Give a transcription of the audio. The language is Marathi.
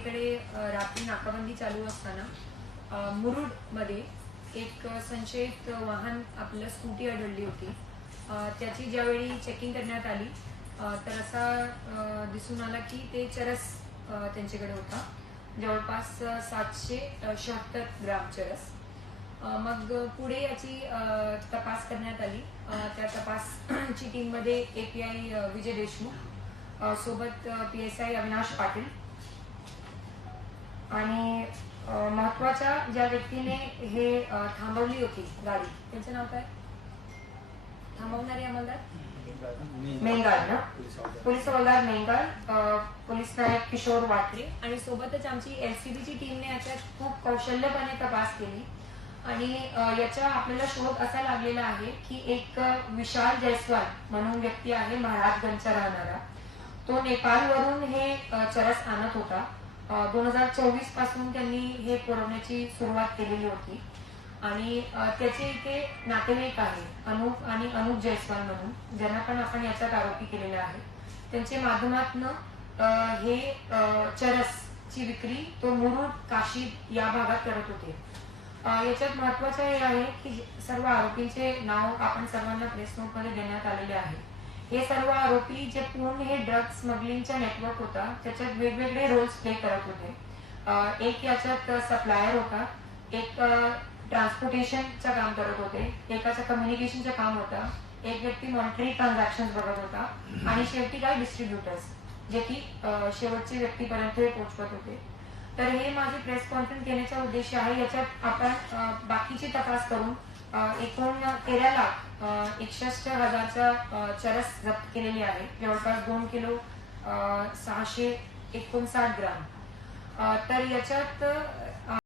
अलीकडे रात्री नाकाबंदी चालू असताना मुरुड मध्ये एक संशयित वाहन आपल्याला स्कूटी आढळली होती त्याची ज्यावेळी चेकिंग करण्यात आली तर असा दिसून आला की ते चरस त्यांच्याकडे होता जवळपास सातशे शहात्तर ग्राम चरस मग पुढे याची तपास करण्यात आली त्या तपासची टीममध्ये ए पी विजय देशमुख सोबत पीएसआय अविनाश पाटील आणि महत्वाच्या ज्या व्यक्तीने हे थांबवली होती गाडी त्यांचं नाव काय थांबवणारे आम्हाला मेंगाळ ना पोलीस हवालदार मेंगाळ पोलीस नायक किशोर वाटले आणि सोबतच आमची एलसीबीची टीमने याच्यात खूप कौशल्यपणे तपास केली आणि याचा आपल्याला शोध असा लागलेला आहे की एक विशाल जयस्वाल म्हणून व्यक्ती आहे महाराजगंजचा राहणारा तो वरून हे चरस आणत होता दोन हजार चोवीस पासून त्यांनी हे पुरवण्याची सुरुवात केलेली होती आणि त्याचे इथे नातेवाईक आहे अनुप आणि अनुप जयस्वाल म्हणून ज्यांना पण आपण याच्यात आरोपी केलेला आहे त्यांचे माध्यमातनं हे चरस ची विक्री तो मुरुड काशी या भागात करत होते याच्यात महत्वाचं हे आहे की सर्व आरोपींचे नाव आपण सर्वांना प्रेस नोटमध्ये देण्यात आलेले आहे हे सर्व आरोपी जे पूर्ण हे ड्रग स्मगलिंगचं नेटवर्क होता त्याच्यात वेगवेगळे रोल्स प्ले करत होते एक याच्यात सप्लायर होता एक ट्रान्सपोर्टेशनचं काम करत होते एकाचं कम्युनिकेशनचं काम होतं एक व्यक्ती मॉनिटरी ट्रान्झॅक्शन बघत होता आणि शेवटी काय डिस्ट्रीब्युटर्स जे की शेवटचे व्यक्तीपर्यंत हे पोहोचवत होते तर हे माझे प्रेस कॉन्फरन्स घेण्याचा उद्देश आहे याच्यात आपण बाकीची तपास करून एकूण लाख एकसष्ट हजारचा चरस जप्त केलेली आहे जवळपास दोन किलो सहाशे एकोणसाठ ग्राम तर याच्यात